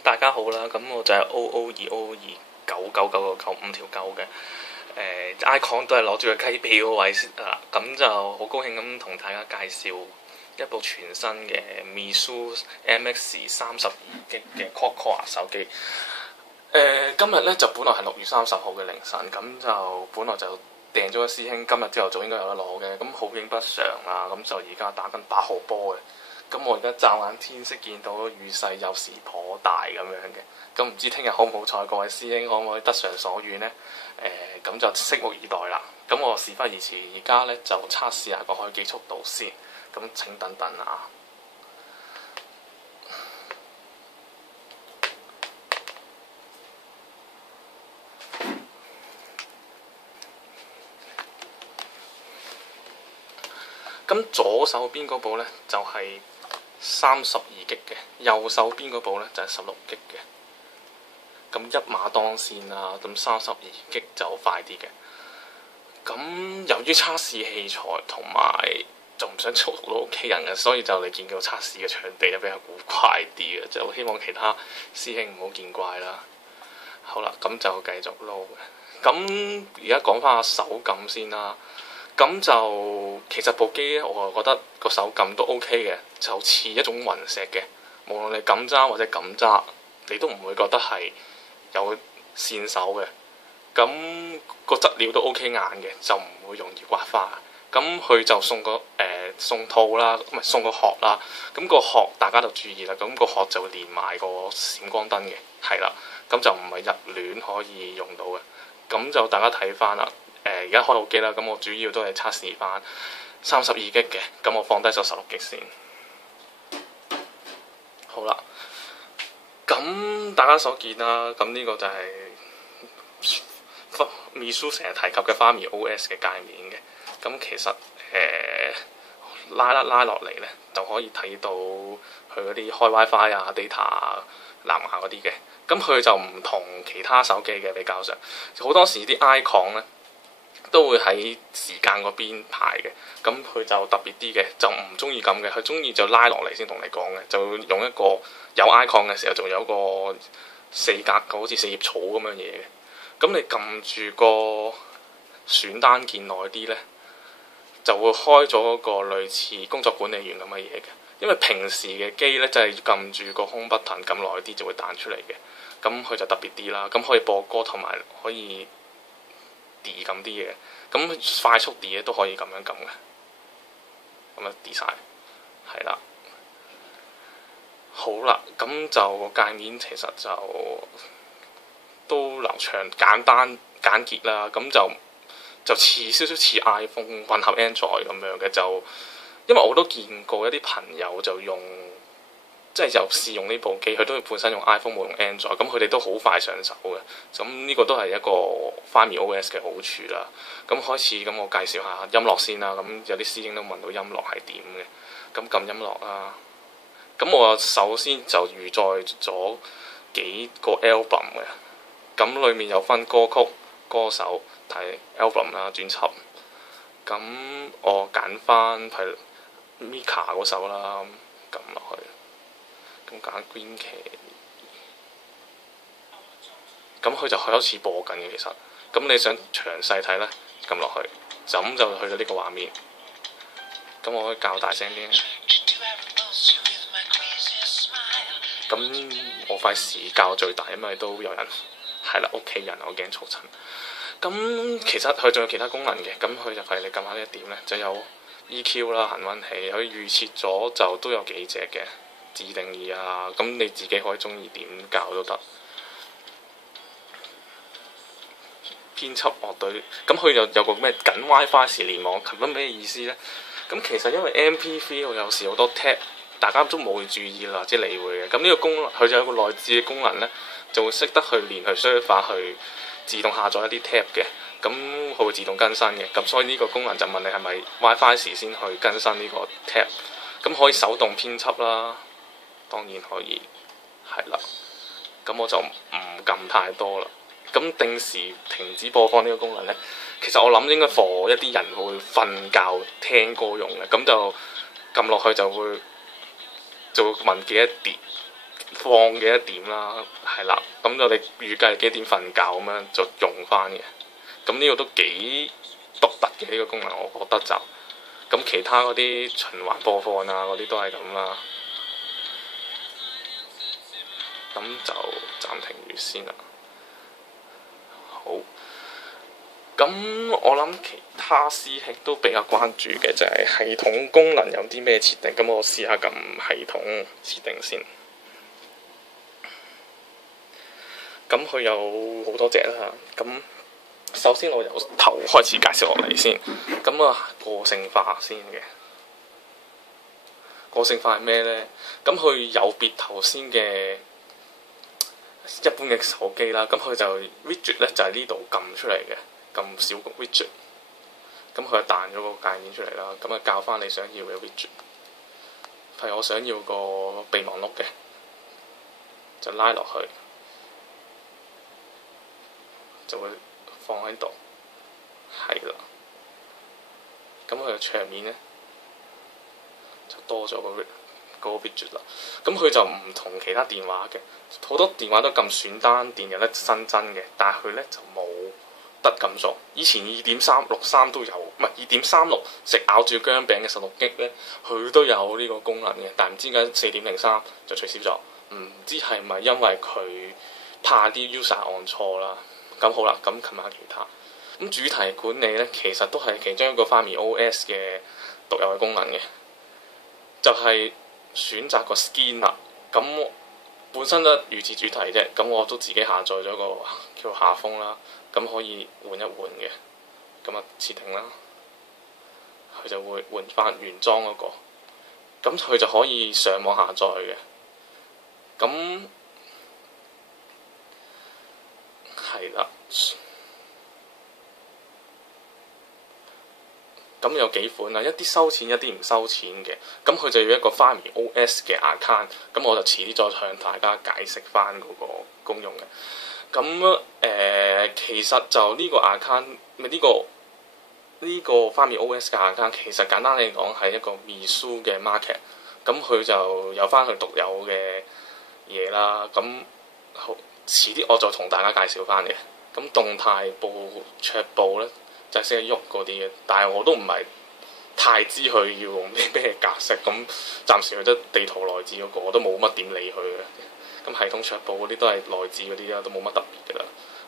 大家好啦，咁我就係 OO2OO2999995條9嘅icon 都係攞住個雞髀嗰位啦，咁就好高興咁同大家介紹一部全新嘅 Meizu MX32GB 嘅 Quad-Core 手機。今日咧就本來係6月30號嘅凌晨，咁就本來就訂咗個師兄，今日朝頭早應該有得攞嘅，咁好景不常啦，咁就而家打緊8號波嘅。咁我而家驟眼天色見到雨勢有時頗大咁樣嘅，咁唔知聽日好唔好彩，各位師兄可唔可以得償所願呢？咁就拭目以待啦。咁我事不宜遲，而家呢就測試下個開機速度先。咁請等等啊。咁左手邊嗰部呢，就係32GB嘅，右手邊嗰部呢，就係16GB嘅。咁一馬當先啦，咁32GB就快啲嘅。咁由於測試器材同埋就唔想觸到屋企人嘅，所以就你見到測試嘅場地就比較古怪啲嘅，就希望其他師兄唔好見怪啦。好啦，咁就繼續撈嘅。咁而家講翻下手感先啦。咁就其實部機咧，我覺得個手感都 OK 嘅，就似一種雲石嘅。無論你咁揸或者咁揸，你都唔會覺得係有線手嘅。咁個質料都 OK 硬嘅，就唔會容易刮花。咁佢就送套啦，唔係送個殼啦。咁個殼大家就注意啦。咁個殼就連埋個閃光燈嘅，係啦。咁就唔係入戀可以用到嘅。咁就大家睇翻啦。而家開好機啦，咁我主要都係測試翻32GB嘅，咁我放低咗16GB先。好啦，咁大家所見啦，咁呢個就係 Meizu 成日提及嘅 FamiOS 嘅界面嘅。咁其實拉落嚟呢，就可以睇到佢嗰啲開 WiFi 啊、data 啊、藍牙嗰啲嘅。咁佢就唔同其他手機嘅比較上，好多時啲 icon 呢，都會喺時間嗰邊排嘅，咁佢就特別啲嘅，就唔中意咁嘅，佢中意就拉落嚟先同你講嘅，就用一個有 icon 嘅時候，仲有個4格嘅，好似4葉草咁樣嘢嘅。咁你撳住個選單鍵耐啲呢，就會開咗嗰個類似工作管理員咁嘅嘢嘅。因為平時嘅機呢，就係撳住個 home button 撳耐啲就會彈出嚟嘅，咁佢就特別啲啦。咁可以播歌同埋可以delete咁啲嘢，咁快速delete都可以咁樣撳嘅，咁樣delete晒，係啦。好啦，咁就個界面其實就都流暢、簡單、簡潔啦。咁就似少少似 iPhone 混合 Android 咁樣嘅，就因為我都見過一啲朋友就用。即係就試用呢部機，佢都本身用 iPhone 冇用 Android，咁佢哋都好快上手嘅。咁呢個都係一個 FamiOS 嘅好處啦。咁開始咁我介紹下音樂先啦。咁有啲師兄都問到音樂係點嘅，咁撳音樂啦。咁我首先就預載咗幾個 album 嘅，咁裡面有分歌曲、歌手睇 album 啦、專輯。咁我揀翻係 Mika 嗰首啦，撳落去。咁揀 Green Key， 咁佢就開始播緊嘅其實，咁你想詳細睇呢，撳落去，就去到呢個畫面。咁我可以較大聲啲。咁我費事較最大，因為都有人係啦，屋企人我驚嘈親。咁其實佢仲有其他功能嘅，咁佢就係你撳下呢一點呢，就有 EQ 啦、恆溫器，佢預設咗就都有幾隻嘅。自定義啊，咁你自己可以中意點教都得。編輯樂隊，咁佢有個咩緊 WiFi 時聯網，咁咩意思呢？咁其實因為 MP3 有時好多 tab， 大家都冇注意啦，即係理會嘅。咁呢個功能佢就有個內置嘅功能呢，就會識得去連去 server 去自動下載一啲 tab 嘅，咁佢會自動更新嘅。咁所以呢個功能就問你係咪 WiFi 時先去更新呢個 tab， 咁可以手動編輯啦。當然可以，係啦。咁我就唔撳太多啦。咁定時停止播放呢個功能呢，其實我諗應該 for 一啲人會瞓覺聽歌用嘅。咁就撳落去就會問幾多放幾多點啦，係啦，咁就你預計幾點瞓覺咁樣就用翻嘅。咁呢個都幾獨特嘅呢個功能，我覺得就咁其他嗰啲循環播放啊嗰啲都係咁啦。咁就暫停住先啦。好，咁我諗其他師兄都比較關注嘅就係系統功能有啲咩設定。咁我試下撳系統設定先。咁佢有好多隻啦。咁首先我由頭開始介紹落嚟先。咁啊，個性化先嘅。個性化係咩呢？咁佢有別頭先嘅一般嘅手機啦。咁佢就 widget 咧就係呢度撳出嚟嘅，撳小個 widget。咁佢就彈咗個界面出嚟啦。咁啊，校翻你想要嘅 widget。譬如我想要個備忘錄嘅，就拉落去。就會放喺度，係啦。咁佢嘅桌面呢，就多咗個 widget 啦。咁佢就唔同其他電話嘅，好多電話都撳選單電有得新增嘅，但係佢呢就冇得咁做。以前2.363都有，唔係2.36食咬住薑餅嘅16GB呢，佢都有呢個功能嘅，但係唔知點解4.03就取消咗。唔知係咪因為佢怕啲 user 按錯啦？咁好啦，咁撳下其他。咁主題管理呢，其實都係其中一個 Fami OS 嘅獨有嘅功能嘅，就係選擇個 skin 啦。咁本身都預設主題啫，咁我都自己下載咗個叫下風啦，咁可以換一換嘅。咁啊設定啦，佢就會換翻原裝嗰個，咁佢就可以上網下載嘅。咁係啦，咁有幾款啊，一啲收錢，一啲唔收錢嘅。咁佢就要一個 Fami OS 嘅 account，咁我就遲啲再向大家解釋翻嗰個功用嘅。咁其實就呢個 account 呢個 Fami OS 嘅 account，其實簡單嚟講係一個 Meizu 嘅 market，咁佢就有翻佢獨有嘅嘢啦。咁好。遲啲我再同大家介紹翻嘅。咁動態部桌布呢，就係識得喐嗰啲嘅，但係我都唔係太知佢要用啲咩格式。咁暫時佢得地圖內置嗰個，我都冇乜點理佢嘅。咁系統桌布嗰啲都係內置嗰啲啦，都冇乜特別嘅啦。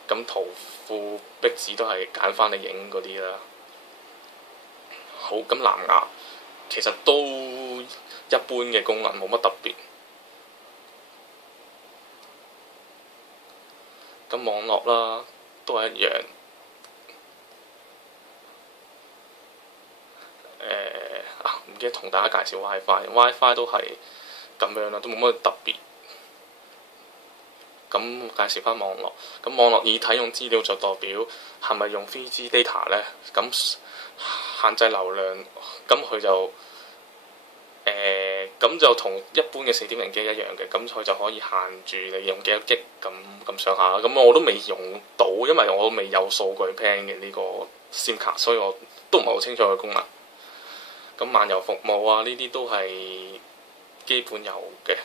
咁圖庫壁紙都係揀翻你影嗰啲啦。好，咁藍牙其實都一般嘅功能，冇乜特別。咁網絡啦，都係一樣。唔記得同大家介紹 WiFi 都係咁樣啦，都冇乜特別。咁介紹翻網絡，咁網絡以體用資料就代表係咪用 3G data 呢？咁限制流量，咁佢就咁就同一般嘅4.0G一樣嘅，咁佢就可以限住你用幾多 G 咁上下啦。咁我都未用到，因為我未有數據 plan 嘅呢個 SIM 卡，所以我都唔係好清楚佢功能。咁漫遊服務啊，呢啲都係基本有嘅，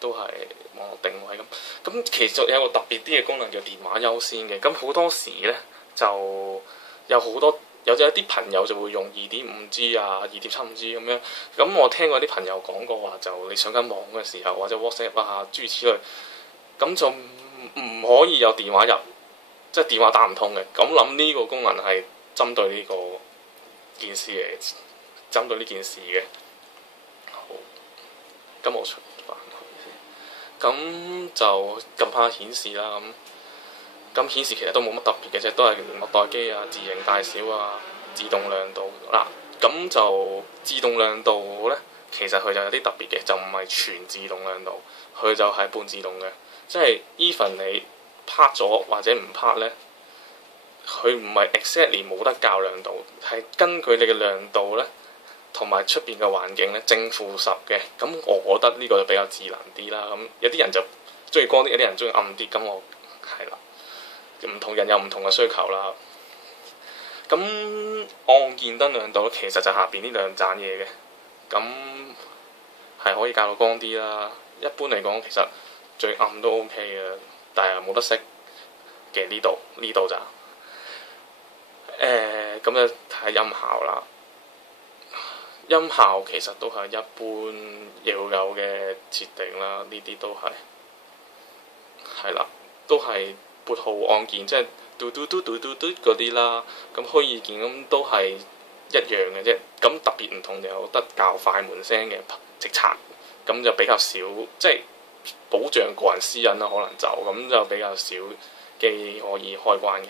都係網絡定位咁。咁其實有個特別啲嘅功能叫電話優先嘅。咁好多時呢，就有好多。有啲朋友就會用 2.5G 啊、2.75G 咁樣。咁我聽過啲朋友講過話，就你上緊網嘅時候或者 WhatsApp 啊諸如此類，咁就唔可以有電話入，即係電話打唔通嘅。咁諗呢個功能係針對呢個件事嚟，針對呢件事嘅。好，咁我出翻去先。咁就撳下顯示啦。咁顯示其實都冇乜特別嘅啫，都係聯絡待機啊、字形大小啊、自動亮度嗱。咁就自動亮度呢，其實佢就有啲特別嘅，就唔係全自動亮度，佢就係半自動嘅，即係 even 你拍咗或者唔拍呢，佢唔係 exactly 冇得校亮度，係根據你嘅亮度呢，同埋出邊嘅環境呢，正負10嘅。咁我覺得呢個就比較智能啲啦。咁有啲人就中意光啲，有啲人中意暗啲。咁我係啦。唔同人有唔同嘅需求啦。咁按鍵燈亮度其實就下邊呢兩盞嘢嘅，咁係可以校到光啲啦。一般嚟講，其實最暗都 OK 嘅，但係冇得熄嘅呢度咋。咁就睇下音效啦。音效其實都係一般要有嘅設定啦，呢啲都係啦，都係撥號按鍵，即係嘟嘟嘟嘟嘟嘟嗰啲啦。咁虛擬鍵咁都係一樣嘅啫。咁特別唔同就有得較快門聲嘅直插，咁就比較少，即係保障個人私隱啦。可能就比較少機可以開關嘅，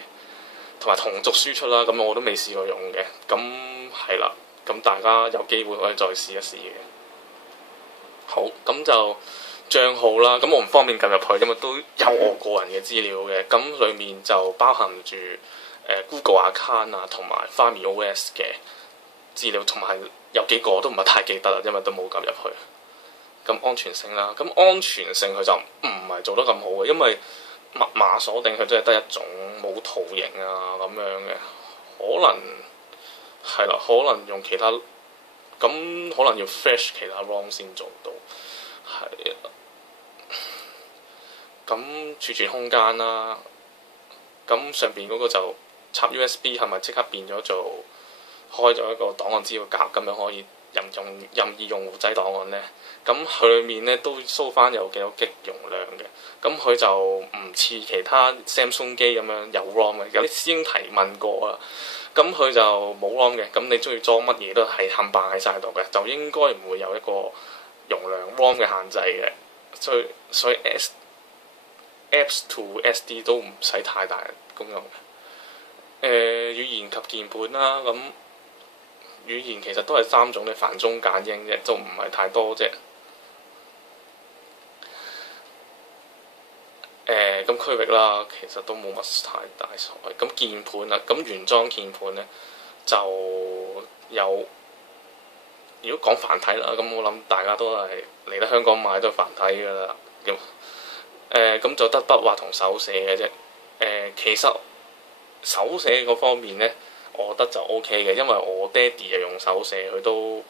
同埋同軸輸出啦。咁我都未試過用嘅。咁係啦。咁大家有機會可以再試一試嘅。好，咁就帳號啦。咁我唔方便撳入去，因為都有我個人嘅資料嘅。咁裡面就包含住Google account 啊，同埋 FamiOS 嘅資料，同埋有幾個都唔係太記得啦，因為都冇撳入去。咁安全性啦，咁安全性佢就唔係做得咁好嘅，因為密碼鎖定佢都係得一種，冇圖形啊咁樣嘅，可能係啦，可能用其他，咁可能要 flash 其他 ROM 先做到，係啊。咁儲存空間啦，咁上邊嗰個就插 USB 係咪即刻變咗做開咗一個檔案資料夾咁樣可以任意用戶仔檔案呢？咁佢裏面咧都 show 翻有幾多 G 容量嘅。咁佢就唔似其他 Samsung 機咁樣有 ROM 嘅。有啲師兄提問過啊，咁佢就冇 ROM 嘅。咁你中意裝乜嘢都係冚唪唥喺晒度嘅，就應該唔會有一個容量 ROM 嘅限制嘅。所以 Apps to SD 都唔使太大功用嘅。語言及鍵盤啦，咁語言其實都係3種嘅，繁中簡英啫，都唔係太多啫。咁區域啦，其實都冇乜太大所謂。咁鍵盤啦，咁原裝鍵盤咧就有，如果講繁體啦，咁我諗大家都係嚟得香港買都係繁體㗎啦。咁就得筆畫同手寫嘅啫。其實手寫嗰方面咧，我覺得就 OK 嘅，因為我爹哋用手寫，佢都唔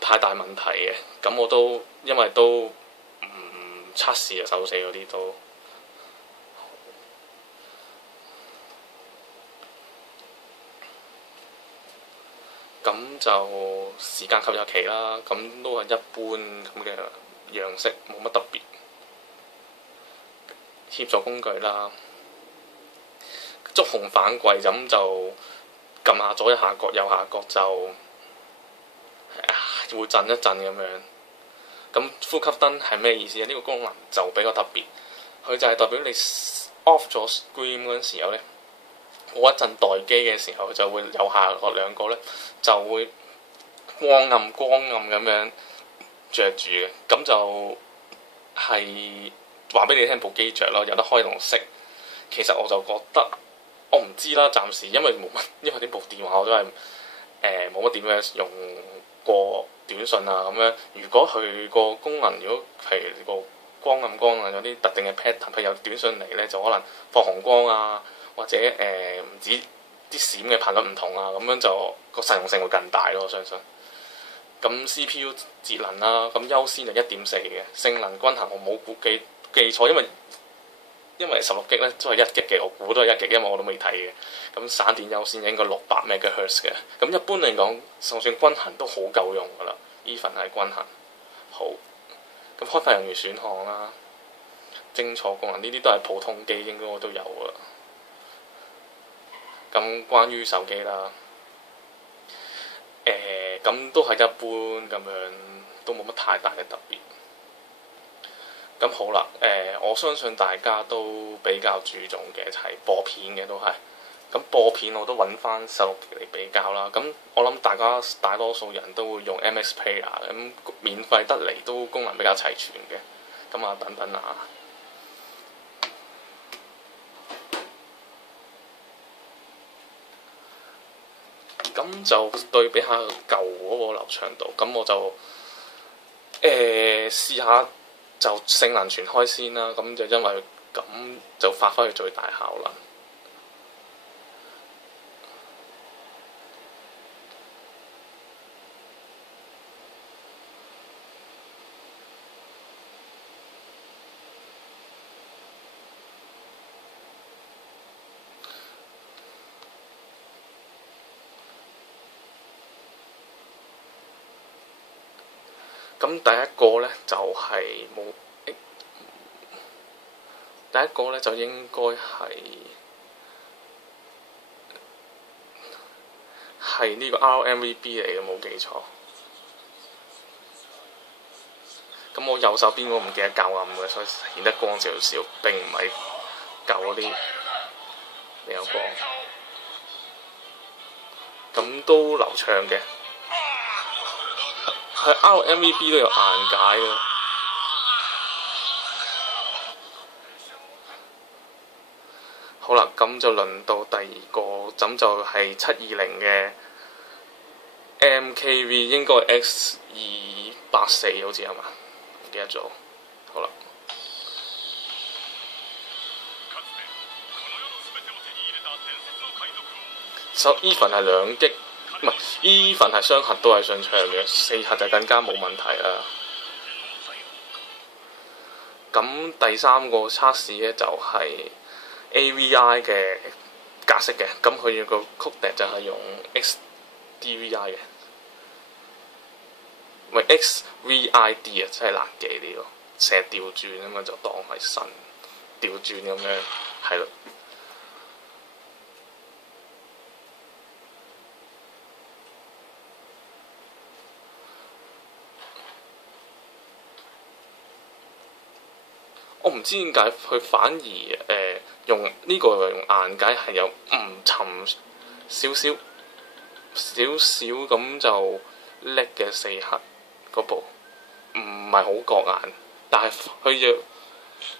太大問題嘅。咁我都因為都唔測試啊，手寫嗰啲都。咁就時間及日期啦，咁都係一般咁嘅樣式，冇乜特別。協助工具啦，觸控反饋咁就撳下左一下角右下角就會震一震咁樣。咁呼吸燈係咩意思啊？呢個功能就比較特別，佢就係代表你 off 咗 screen 嗰陣時候咧，我一陣待機嘅時候，佢就會右下角兩個咧就會光暗咁樣着住嘅，咁就係話俾你聽部機着咯，有得開同熄。其實我就覺得我唔知啦，暫時因為呢部電話我都係冇乜點樣用過短信啊咁樣。如果佢個功能，如果譬如個光暗有啲特定嘅 pattern，譬如有短信嚟咧，就可能放紅光啊，或者唔止啲閃嘅頻率唔同啊，咁樣就個實用性會更大咯，我相信。咁 CPU 節能啦，咁優先係1.4嘅，性能均衡我冇記錯，因為16G 咧都係1G嘅，我估都係1G，因為我都未睇嘅。咁散電優先應該600 MHz 嘅。咁一般嚟講，就算均衡都好夠用㗎啦。even 係均衡。好，咁開發人員選項啦，偵錯功能呢啲都係普通機應該我都有㗎啦。咁關於手機啦，咁都係一般咁樣，都冇乜太大嘅特別。咁好啦，我相信大家都比較注重嘅就係播片嘅都係。咁播片我都揾翻16G嚟比較啦。咁我諗大多數人都會用 MX Player， 咁免費得嚟都功能比較齊全嘅。咁啊等等啊，咁就對比下舊嗰個流暢度。咁我就試下。就性能全開先啦，咁就因為咁就發揮佢最大效能。咁第一個呢，就係冇，第一個呢，就應該係呢個 RMVB 嚟嘅，冇記錯。咁我右手邊嗰個唔記得較暗嘅，所以顯得光少少，並唔係舊嗰啲比較光。咁都流暢嘅，係 RMVB 都有硬解嘅。好啦，咁就輪到第二個，咁就係720嘅 MKV， 應該 X284好似係嘛？唔記得咗。好啦。even 係兩擊，唔係 even 係雙核都係順暢嘅，四核就更加冇問題啦。咁第三個測試咧就係 AVI 嘅格式嘅，咁佢個曲笛就係用 XDVI 嘅，唔係 XVID 啊，真係難記呢個，成日調轉咁樣就當係神調轉咁樣，係咯。我唔知點解佢反而用呢個用硬解係有唔沉少少咁就叻嘅四核嗰部，唔係好覺眼，但係佢嘅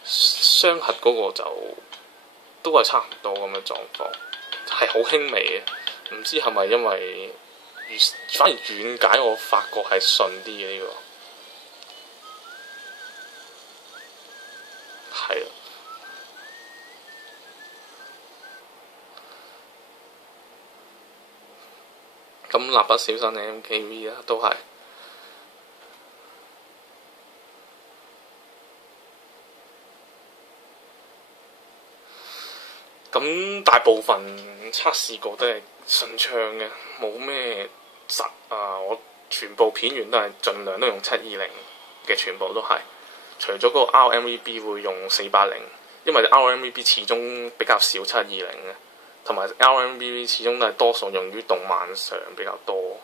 雙核嗰個就都係差唔多咁嘅狀況，係好輕微嘅，唔知係咪因為反而軟解我發覺係順啲嘅呢個。係啊，咁蠟筆小新嘅 MKV 啦，都係。咁大部分測試過都係順暢嘅，冇咩窒啊！我全部片源都係盡量都用720嘅，全部都係。除咗嗰個 RMVB 會用480，因為 RMVB 始終比較少720嘅，同埋 RMVB 始終都係多數用於動漫上比較多。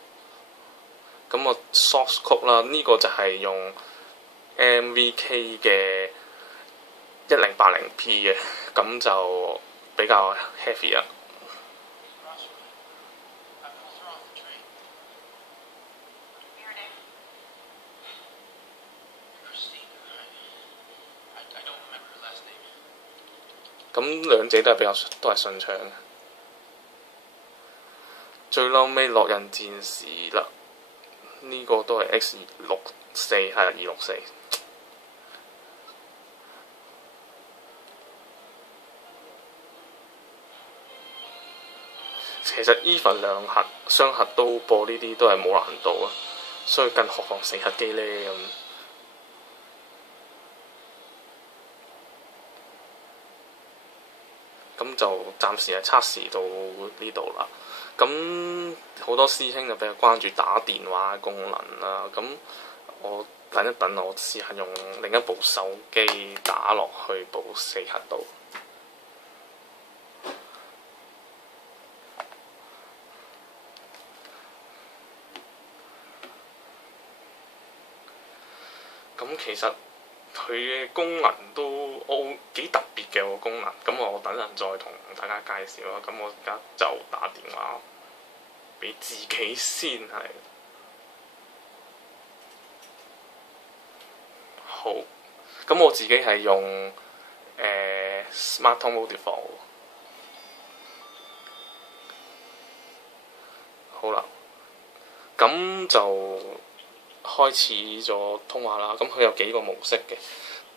咁我 source code 啦，呢個就係用 MVK 嘅1080p 嘅，咁就比較 heavy 啦。咁兩者都係都係順暢嘅。最嬲尾落人戰士啦，呢個都係 X64，係264。其實 even 兩核雙核都播呢啲都係冇難度啊，所以更何況四核機呢咁。咁就暫時係測試到呢度啦。咁好多師兄就比較關注打電話功能啦。咁我等一等，我試下用另一部手機打落去部四核度。咁其實佢嘅功能都幾特別嘅個功能，咁我等陣再同大家介紹啦。咁我而家就打電話俾自己先係。好，咁我自己係用SmartTone Modiphone。好啦，咁就開始咗通話啦。咁佢有幾個模式嘅。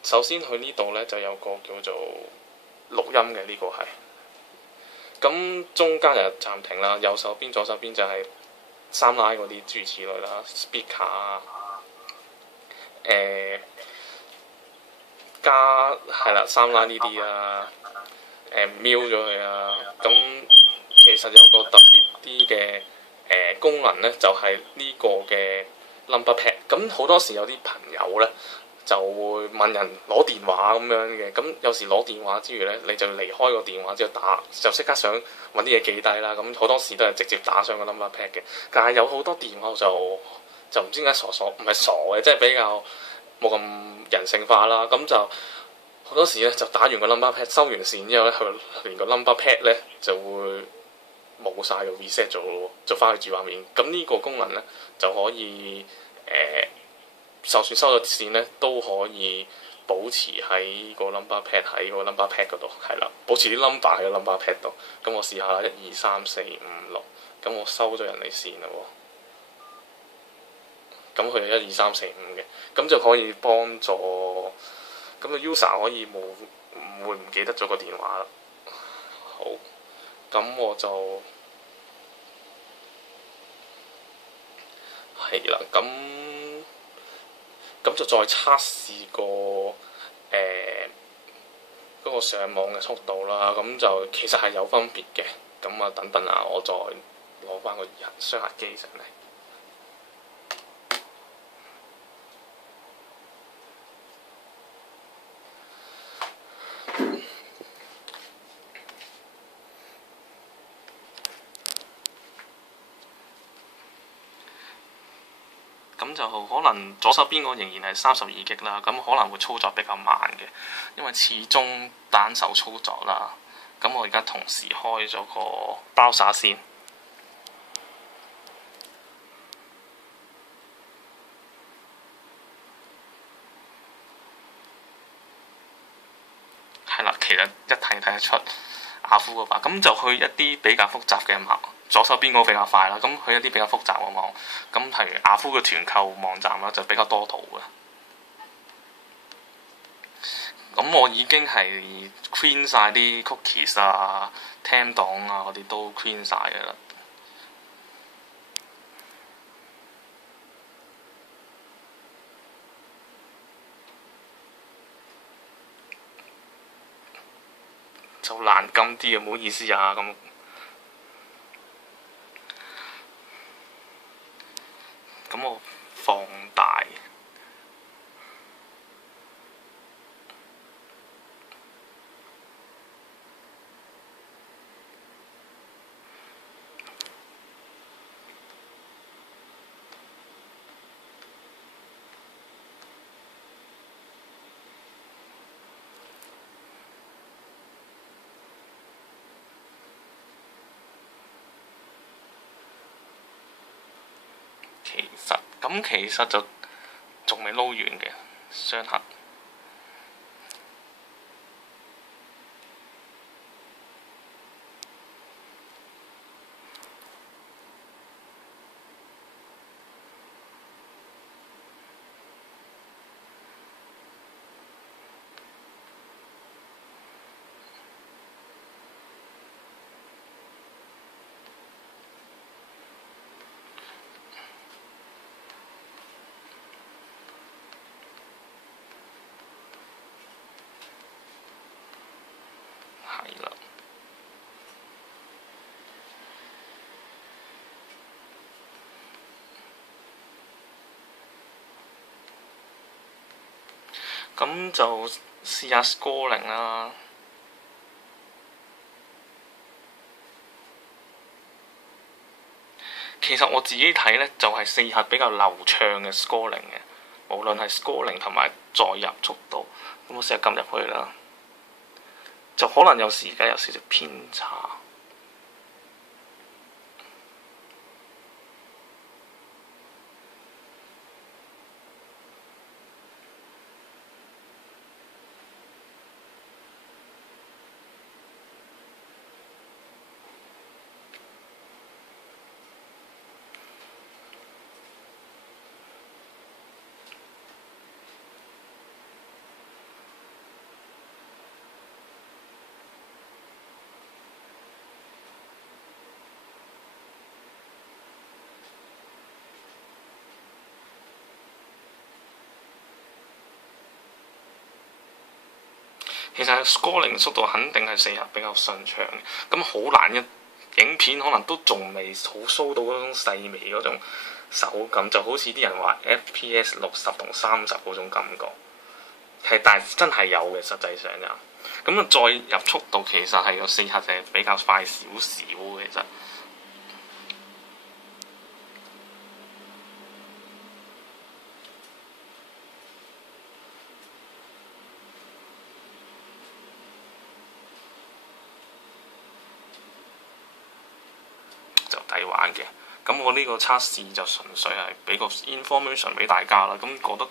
首先佢呢度呢就有個叫做錄音嘅，呢個係。咁中間就暫停啦，右手邊左手邊就係三拉嗰啲諸如此類啦 ，speaker 啊，加係啦三拉呢啲啊，mute 咗佢啊。咁其實有個特別啲嘅功能呢，就係呢個嘅 number pad。咁好多時有啲朋友咧就會問人攞電話咁樣嘅，咁有時攞電話之餘咧，你就離開個電話之後就即刻想揾啲嘢記低啦。咁好多時都係直接打上個 number pad 嘅，但係有好多電話就唔知點解唔係傻嘅，即係比較冇咁人性化啦。咁就好多時咧就打完個 number pad 收完線之後咧，佢連個 number pad 咧就會冇晒嘅 reset 咗咯，就翻去主畫面。咁呢個功能咧就可以就算收咗線咧，都可以保持喺個 number pad 嗰度，係啦，保持啲 number 喺個 number pad 度。咁我試下啦，1、2、3、4、5、6，咁我收咗人哋線啦喎。咁佢有1、2、3、4、5嘅，咁就可以幫助咁個 user 可以唔會唔記得咗個電話啦。好，咁我就係啦，咁就再測試個嗰個上網嘅速度啦。咁就其實係有分別嘅。咁啊，等啊，我再攞翻個雙核機上嚟。咁就可能左手邊個仍然係32GB啦，咁可能會操作比較慢嘅，因為始終單手操作啦。咁我而家同時開咗個 browser 先，係啦，其實一睇得出雅虎嗰把，咁就去一啲比較複雜嘅網，左手邊嗰個比較快啦。咁去一啲比較複雜嘅網，咁譬如雅虎嘅團購網站啦，就比較多圖嘅。咁我已經係 clean 晒啲 cookies 啊、tem 檔啊嗰啲都 clean 晒嘅啦。就難撳啲啊，唔好意思啊咁。咁我放大。其實就仲未撈完嘅雙核。係啦。咁就試下 scoring 啦。其實我自己睇呢，就係4核比較流暢嘅 scoring 嘅，無論係 scoring 同埋載入速度。咁我試下撳入去啦，就可能有時而家有少少偏差。其實 scoring 速度肯定係4核比較順暢嘅，咁好難影片可能都仲未好 show 到嗰種細微嗰種手感就好似啲人話 FPS 60同30嗰種感覺，但係真係有嘅，實際上就咁啊。再入速度其實係個4核就係比較快少少嘅，其實就抵玩嘅。咁我呢個測試就純粹係俾個 information 俾大家啦。咁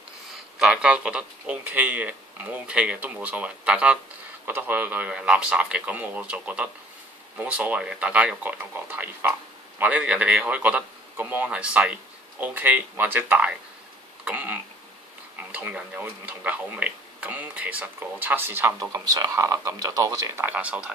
大家覺得 OK 嘅，唔 OK 嘅都冇所謂。大家覺得佢係垃圾嘅，咁我就覺得冇所謂嘅。大家各有各睇法，或者人哋可以覺得個 mon 係細 OK 或者大，咁唔同人有唔同嘅口味。咁其實個測試差唔多咁上下啦，咁就多謝大家收睇。